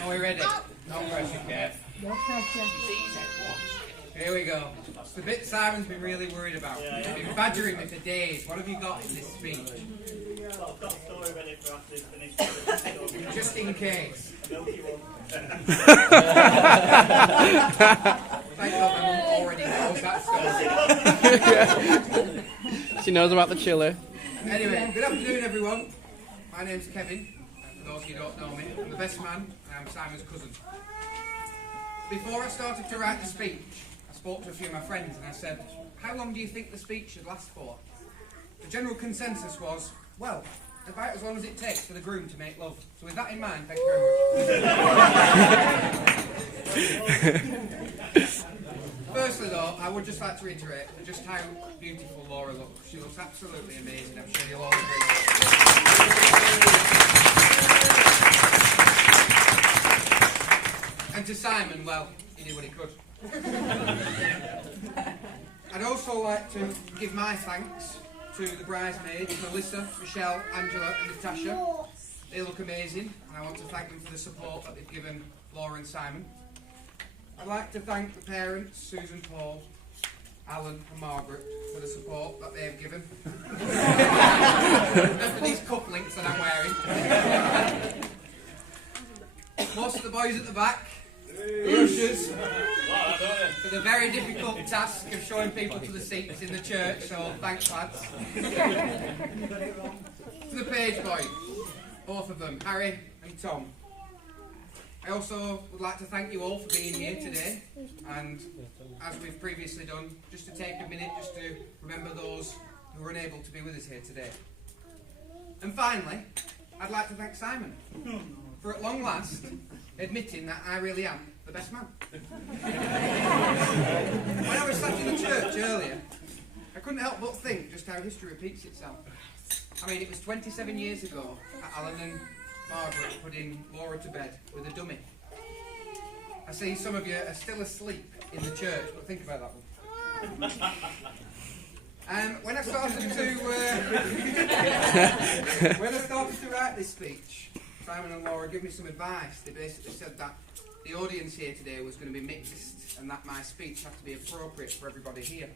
Are we ready? No pressure, Kev. No pressure. Here we go. It's the bit Simon's been really worried about. He's been badgering me for days. What have you got in this speech? Well, I've got a story ready for after this finished. Just in case. Milky one. Thank God my mum already knows that story. She knows about the chili. Anyway, good afternoon everyone. My name's Kevin. For those of you who don't know me, I'm the best man and I'm Simon's cousin. Before I started to write the speech, I spoke to a few of my friends and I said, how long do you think the speech should last for? The general consensus was, well, about as long as it takes for the groom to make love. So with that in mind, thank you very much. Firstly though, I would just like to reiterate just how beautiful Laura looks. She looks absolutely amazing. I'm sure you'll all agree. And to Simon, well, he did what he could. I'd also like to give my thanks to the bridesmaids, Melissa, Michelle, Angela and Natasha. They look amazing and I want to thank them for the support that they've given Laura and Simon. I'd like to thank the parents, Susan, Paul, Alan and Margaret, for the support that they have given. And for these cufflinks that I'm wearing. Most of the boys at the back, the ushers, for the very difficult task of showing people to the seats in the church, so thanks lads. To the page boys, both of them, Harry and Tom. I also would like to thank you all for being here today, and as we've previously done, just to take a minute just to remember those who were unable to be with us here today. And finally, I'd like to thank Simon for at long last admitting that I really am the best man. When I was sat in the church earlier, I couldn't help but think just how history repeats itself. I mean, it was 27 years ago that Alan and Margaret putting Laura to bed with a dummy. I see some of you are still asleep in the church, but think about that one. When I started to write this speech, Simon and Laura gave me some advice. They basically said that the audience here today was going to be mixed and that my speech had to be appropriate for everybody here.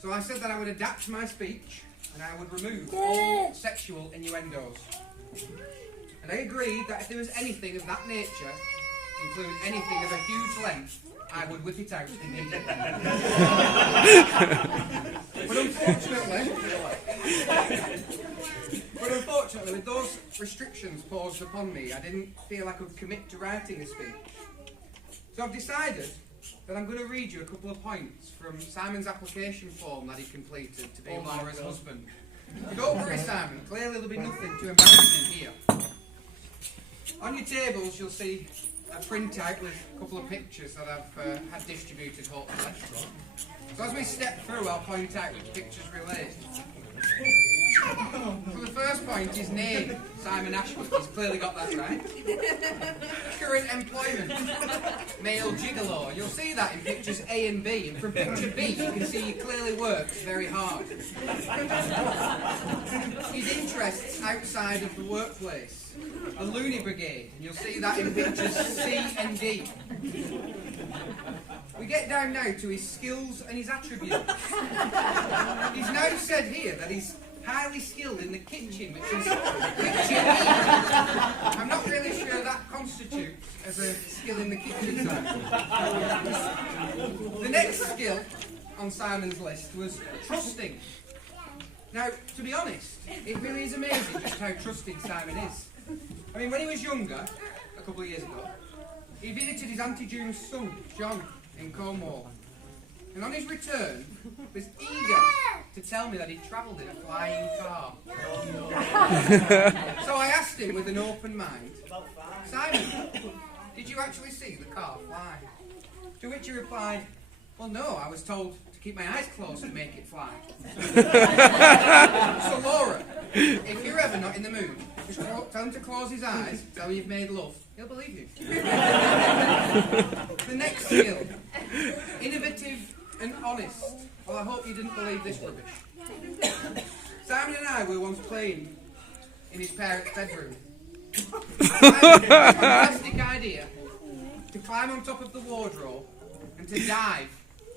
So I said that I would adapt my speech and I would remove all sexual innuendos. And I agreed that if there was anything of that nature, including anything of a huge length, I would whip it out immediately. But unfortunately, with those restrictions posed upon me, I didn't feel I could commit to writing a speech. So I've decided that I'm going to read you a couple of points from Simon's application form that he completed to be Laura's husband. Don't worry, Simon. Clearly there'll be nothing too embarrassing here. On your tables, you'll see a printout with a couple of pictures that I've had distributed, hopefully. So as we step through, I'll point out which pictures relate. So the first point is name, Simon Ashworth. He's clearly got that right. Current employment, male gigolo. You'll see that in pictures A and B. And from picture B, you can see he clearly works very hard. His interests outside of the workplace, the Looney Brigade. And you'll see that in pictures C and D. We get down now to his skills and his attributes. He's now said here that he's highly skilled in the kitchen, which is picture E. I'm not really sure that constitutes as a skill in the kitchen side. The next skill on Simon's list was trusting. Now, to be honest, it really is amazing just how trusting Simon is. I mean, when he was younger, a couple of years ago, he visited his Auntie June's son, John, in Cornwall. And on his return, was eager to tell me that he'd travelled in a flying car. So I asked him with an open mind, Simon, did you actually see the car fly? To which he replied, well, no, I was told to keep my eyes closed and make it fly. So Laura, if you're ever not in the mood, just tell him to close his eyes, tell him you've made love. He'll believe you. The next skill, innovative and honest. Well, I hope you didn't believe this rubbish. Simon and I were once playing in his parents' bedroom. Simon had a fantastic idea to climb on top of the wardrobe and to dive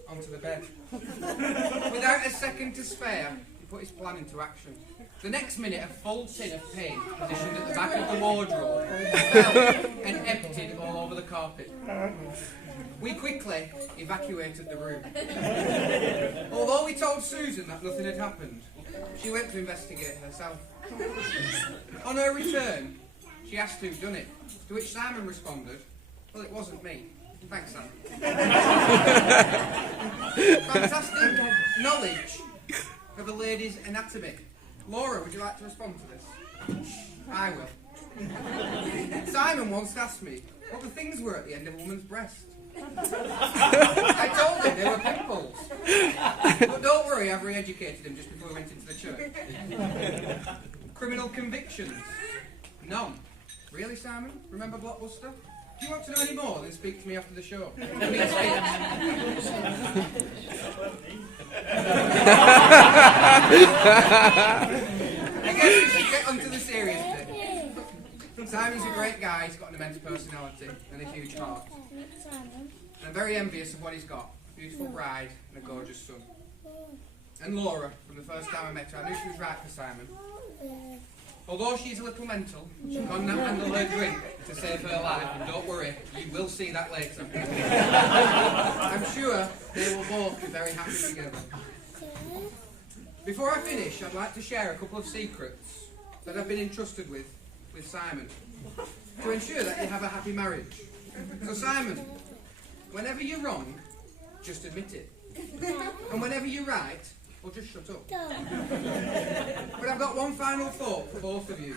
onto the bed. Without a second to spare, he put his plan into action. The next minute, a full tin of paint positioned at the back of the wardrobe fell and emptied all over the carpet. We quickly evacuated the room. Although we told Susan that nothing had happened, she went to investigate herself. On her return, she asked who'd done it, to which Simon responded, "Well, it wasn't me. Thanks, Sam." Fantastic knowledge of a lady's anatomy. Laura, would you like to respond to this? I will. Simon once asked me what the things were at the end of a woman's breast. I told him they were pimples. But don't worry, I've re-educated him just before we went into the church. Criminal convictions? None. Really, Simon? Remember Blockbuster? Do you want to know any more, then speak to me after the show. I guess we should get onto the serious bit. Simon's a great guy, he's got an immense personality and a huge heart. And I'm very envious of what he's got. A beautiful bride and a gorgeous son. And Laura, from the first time I met her, I knew she was right for Simon. Although she's a little mental, she can't handle her drink to save her life, and don't worry, you will see that later. I'm sure they will both be very happy together. Before I finish, I'd like to share a couple of secrets that I've been entrusted with Simon, to ensure that you have a happy marriage. So Simon, whenever you're wrong, just admit it. And whenever you're right, well, just shut up. But I've got one final thought for both of you.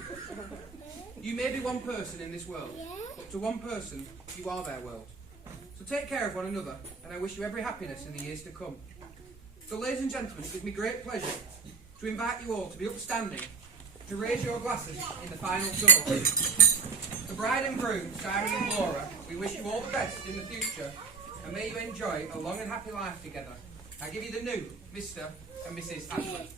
You may be one person in this world, but to one person, you are their world. So take care of one another, and I wish you every happiness in the years to come. So ladies and gentlemen, it gives me great pleasure to invite you all to be upstanding, to raise your glasses in the final toast. The bride and groom, Simon and Laura, we wish you all the best in the future, and may you enjoy a long and happy life together. I give you the new Mr. and Mrs. Ashford.